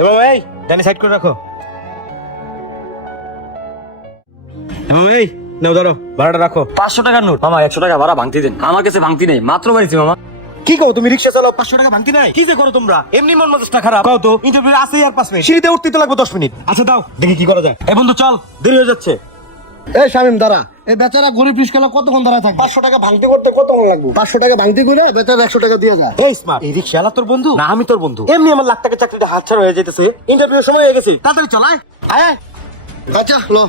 এবার এই জানি সাইড করে রাখো। এই নাও ধরো, ভাড়াটা রাখো। 500 টাকার নোট মামা, 100 টাকা ভাড়া ভাঙতি দেন। আমার কাছে ভাঙতি নেই, মাত্র বাড়িছি মামা। কি কও তুমি রিকশা চালাও 500 টাকা ভাঙতি নাই? কি যে করো তোমরা? এমনি মন মেজাজটা খারাপ। কও তো ইন্টারভিউ আছে আর 5 মিনিট, সিঁড়িতে উঠতে তো লাগবে 10 মিনিট। আচ্ছা দাও দেখি কি করা যায়। এই বন্ধু চল, দেরি হয়ে যাচ্ছে। এই শামিম দাঁড়া, এই বেচারা গরিব রিস্কালা কতক্ষণ দাঁড়ায় থাকে? 500 টাকা ভাঙতি করতে কতক্ষণ লাগবে? 500 টাকা ভাঙতি করে বেচারা 100 টাকা দিয়ে যায়। এই স্মার্ট, এই রিকশাওয়ালা তোর বন্ধু না আমি তোর বন্ধু? এমনি আমার লাখ টাকা চাকরিটা হাতছাড়া হয়ে যাইতেছে, ইন্টারভিউর সময় হয়ে গেছে, তাড়াতাড়ি চলায়। আয় আচ্ছা লো।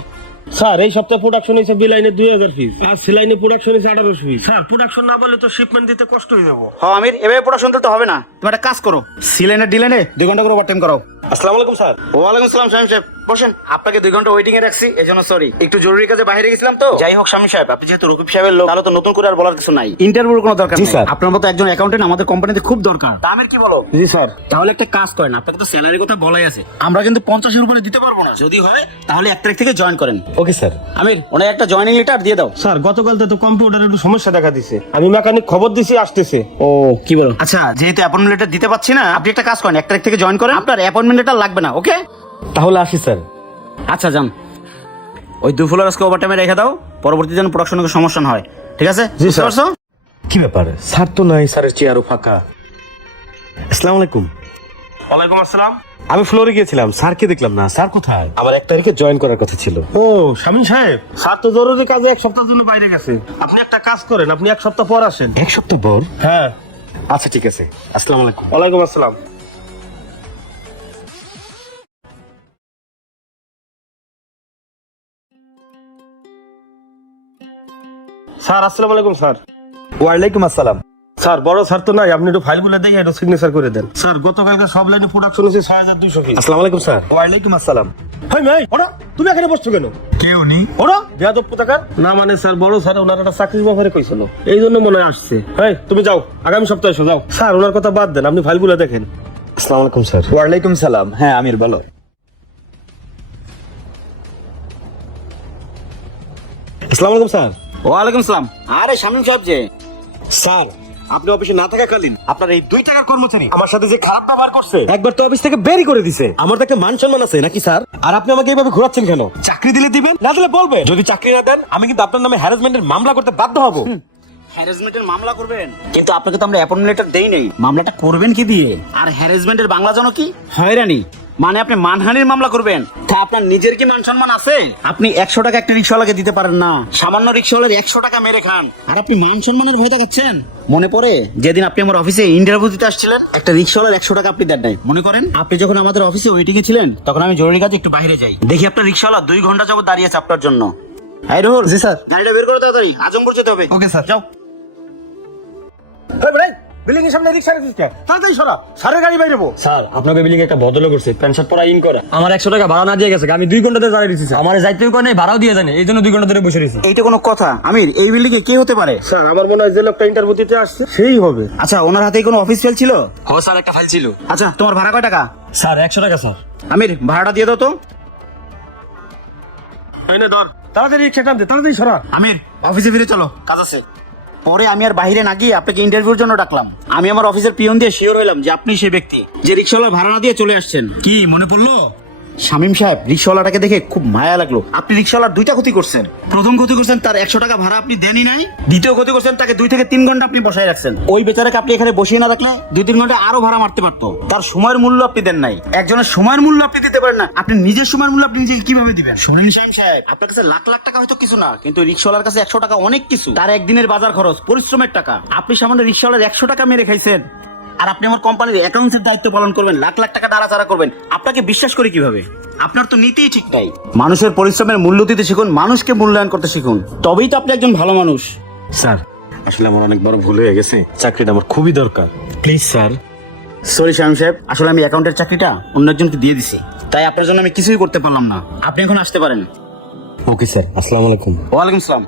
স্যার এই সপ্তাহে প্রোডাকশন হয়েছে বিলাইনে 2000 পিস আর সেলাইনে প্রোডাকশন হয়েছে 1800 পিস। স্যার প্রোডাকশন না বললে তো শিপমেন্ট দিতে কষ্ট হয়ে যাবো। হ্যাঁ আমির, এভাবে পড়াশোনা তো হবে না। তুমি একটা কাজ করো, সিলেনের ডিলেনে 2 ঘন্টা করে ওভারটাইম করাও। আসসালামু আলাইকুম স্যার। ওয়ালাইকুম আসসালাম শামিম সাহেব, বসেন। আপনাকে 2 ঘন্টা ওয়েটিং এ রাখছি, এজন্য সরি, একটু জরুরি কাজে বাইরে গেছিলাম তো। যাই হোক শামিম সাহেব, আপনি যেহেতু রকিব সাহেবের লোক, তাহলে তো নতুন করে আর বলার কিছু নাই। ইন্টারভিউর কোনো দরকার জি, নেই। স্যার। আপনার মতো একজন অ্যাকাউন্টেন্ট আমাদের কোম্পানিতে খুব দরকার। তা আমির কি বলো? জি স্যার। তাহলে একটা কাজ করেন, আপনাকে তো স্যালারির কথা বলাই আছে, আমরা কিন্তু 50 এর উপরে দিতে পারবো না। যদি হয় তাহলে 1 তারিখ থেকে জয়েন করেন। Okay sir. আমির, ওনার একটা জয়েনিং লেটার দিয়ে দাও। স্যার গতকাল তো কম্পিউটারে একটু সমস্যা দেখা দিছে, আমি মেকানিক খবর দিছি আসতেছে। ও কি বলো? আচ্ছা, যেহেতু অ্যাপয়েন্টমেন্ট লেটার দিতে পাচ্ছি না, আপনি একটা কাজ করেন, 1 তারিখ থেকে জয়েন করেন। আপনার অ্যাপয়েন্টমেন্ট লেটার লাগবে না, ওকে? তাহলে আসি স্যার। আচ্ছা যান, ওই 2 ফুলার আজকে ওভারটাইমে রেখে দাও, পরবর্তী যেন প্রোডাকশনে কোনো সমস্যা না হয়, ঠিক আছে? জি, বুঝতে স্যার। পারছো? কি ব্যাপার? স্যার তো নাই, স্যারের চেয়ারও ফাঁকা। আসসালামু আলাইকুম। ওয়ালাইকুম আসসালাম। আমি ফ্লোরে গিয়েছিলাম, স্যারকে দেখলাম না। স্যার কোথায়? আমার 1 তারিখে জয়েন করার কথা ছিল। ও শামিম সাহেব, স্যার তো জরুরি কাজে 1 সপ্তাহের জন্য বাইরে গেছে। আপনি একটা কাজ করেন, আপনি 1 সপ্তাহ পর আসেন। 1 সপ্তাহ পর? হ্যাঁ। আচ্ছা ঠিক আছে। আসসালামু আলাইকুম। ওয়ালাইকুম আসসালাম। স্যার আসসালামু আলাইকুম স্যার। ওয়ালাইকুম আসসালাম। স্যার বড় স্যার তো নাই, আপনি একটু ফাইল গুলো দেখে একটু সিগনেচার করে দেন। স্যার গতকালকে সব লাইনে প্রোডাকশন হচ্ছে 6200 পিস। আসসালামু আলাইকুম স্যার। ওয়ালাইকুম আসসালাম। হাই ভাই, ওরা তুমি এখানে বসছো কেন? কেউ নেই। ওরা বেয়াদব কোথাকার। না মানে স্যার, বড় স্যার ওনার একটা চাকরির ব্যাপারে কইছিল, এই জন্য মনে হয় আসছে। এই তুমি যাও, আগামী সপ্তাহে এসো যাও। স্যার ওনার কথা বাদ দেন, আপনি ফাইলগুলো দেখেন। আসসালামু আলাইকুম স্যার। ওয়ালাইকুম সালাম। হ্যাঁ আমির বলো। আসসালামু আলাইকুম স্যার। ওয়ালাইকুম আসসালাম। আরে শামিম সাহেব যে। স্যার আপনি অফিসে না থাকাকালীন আপনার এই 2 টাকার কর্মচারী আমার সাথে যে খারাপ ব্যবহার করছে, একবার তো অফিস থেকে বেরই করে দিছে। আমার তো একটা মান সম্মান আছে নাকি স্যার? আর আপনি আমাকে এইভাবে ঘোরাচ্ছেন কেন? চাকরি দিলে দিবেন, না দিলে বলবেন। যদি চাকরি না দেন আমি কিন্তু আপনার নামে হ্যারাসমেন্টের মামলা করতে বাধ্য হব। হ্যারাসমেন্টের মামলা করবেন? কিন্তু আপনাকে তো আমরা অ্যাপয়েন্টমেন্ট লেটার দেই নাই। মামলাটা করবেন কি দিয়ে? আর হ্যারাসমেন্টের বাংলা জানো কি? হয়রানি। মানে আপনি মানহানির মামলা করবেন। তা আপনার নিজের কি মান সম্মান আছে? আপনি 100 টাকা একটা রিকশাওয়ালাকে দিতে পারেন না, সামান্য রিকশাওয়ালার 100 টাকা মেরে খান, আর আপনি মান সম্মানের ভয় দেখাচ্ছেন। মনে পড়ে যেদিন আপনি আমার অফিসে ইন্টারভিউ দিতে আসছিলেন, একটা রিকশাওয়ালার 100 টাকা আপনি দেন নাই, মনে করেন? আপনি যখন আমাদের অফিসে ওয়েটিং এ ছিলেন, তখন আমি জরুরি কাজে একটু বাইরে যাই, দেখি আপনার রিকশাওয়ালা 2 ঘন্টা যাবত দাঁড়িয়ে আছে আপনার জন্য। হাই রুহুল। জি স্যার। গাড়িটা বের করে তাড়াতাড়ি, আজমপুর যেতে হবে। Okay sir. যাও। এই ভাই, বিল্ডিং এর সামনে রিকশা রেখেছিস কেন? তাড়াতাড়ি সরা, স্যারের গাড়ি বাইরে বো। স্যার আপনাকে বিলিং একটা বদলে করছে, প্যান্ট শার্ট পরা ইন করা। আমার 100 টাকা ভাড়া না দিয়ে গেছে, আমি 2 ঘন্টা ধরে দাঁড়িয়ে রয়েছি। আমার যাইতেও করে নাই, ভাড়াও দিয়ে জানে, এই জন্য 2 ঘন্টা ধরে বসে রয়েছি। এইটা কোনো কথা? আমির, এই বিল্ডিং এ কে হতে পারে? স্যার আমার মনে হয় যে লোকটা ইন্টারভিউ দিতে আসছে সেই হবে। আচ্ছা, ওনার হাতে কোনো অফিস ফাইল ছিল? হ স্যার, একটা ফাইল ছিল। আচ্ছা, তোমার ভাড়া কয় টাকা? স্যার 100 টাকা স্যার। আমির, ভাড়াটা দিয়ে দাও তো। এই নে ধর, তাড়াতাড়ি রিকশা টান দে, তাড়াতাড়ি সরা। আমির, অফিসে ফিরে চলো, কাজ আছে। পরে আমি আর বাইরে না গিয়ে আপনাকে ইন্টারভিউর জন্য ডাকলাম। আমি আমার অফিসের পিয়ন দিয়ে শিওর হইলাম যে আপনি সেই ব্যক্তি যে রিকশাওয়ালা ভাড়া না দিয়ে চলে আসছেন। কি মনে পড়লো? শামিম সাহেব, রিকশাওয়ালাটাকে দেখে খুব মায়া লাগলো। আপনি রিকশাওয়ালার 2টা ক্ষতি করছেন। প্রথম ক্ষতি করছেন, তার 100 টাকা ভাড়া আপনি দেনই নাই। দ্বিতীয় ক্ষতি করছেন, তাকে 2 থেকে 3 ঘন্টা আপনি বসায় রাখছেন। ওই বেচারাকে আপনি এখানে বসিয়ে না রাখলে 2-3 ঘন্টা আরো ভাড়া মারতে পারতো। তার সময়ের মূল্য আপনি দেন নাই। একজনের সময়ের মূল্য আপনি দিতে পারেন না, আপনি নিজের সময়ের মূল্য আপনি নিজেকে কিভাবে দিবেন? শুনুন শামিম সাহেব, আপনার কাছে লাখ লাখ টাকা হয়তো কিছু না, কিন্তু রিকশাওয়ালার কাছে 100 টাকা অনেক কিছু। তার একদিনের বাজার খরচ, পরিশ্রমের টাকা। আপনি সামান্য রিকশাওয়ালার 100 টাকা মেরে খাইছেন, আর আপনি আমার কোম্পানির অ্যাকাউন্টসের দায়িত্ব পালন করবেন, লাখ লাখ টাকা দাঁড়াচাড়া করবেন। আপনাকে বিশ্বাস করি কিভাবে? আপনার তো নীতিই ঠিক নাই। মানুষের পরিশ্রমের মূল্য দিতে শিখুন, মানুষকে মূল্যায়ন করতে শিখুন, তবেই তো আপনি একজন ভালো মানুষ। স্যার আসলে আমার অনেক বড় ভুল হয়ে গেছে, চাকরিটা আমার খুবই দরকার, প্লিজ স্যার। সরি শামিম সাহেব, আসলে আমি অ্যাকাউন্টের চাকরিটা অন্য একজনকে দিয়ে দিছি, তাই আপনার জন্য আমি কিছুই করতে পারলাম না। আপনি এখন আসতে পারেন। ওকে স্যার, আসসালামু আলাইকুম। ওয়ালাইকুম সালাম।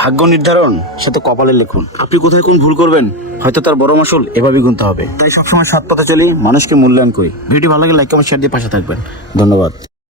ভাগ্য নির্ধারণ সাথে কপালে লিখুন। আপনি কোথায় কোন ভুল করবেন, হয়তো তার বড় মাসুল এভাবেই গুনতে হবে। তাই সবসময় সৎ পথে চলি, মানুষকে মূল্যায়ন করি। ভিডিও ভালো লাগে লাইক কমেন্ট শেয়ার দিয়ে পাশে থাকবেন। ধন্যবাদ।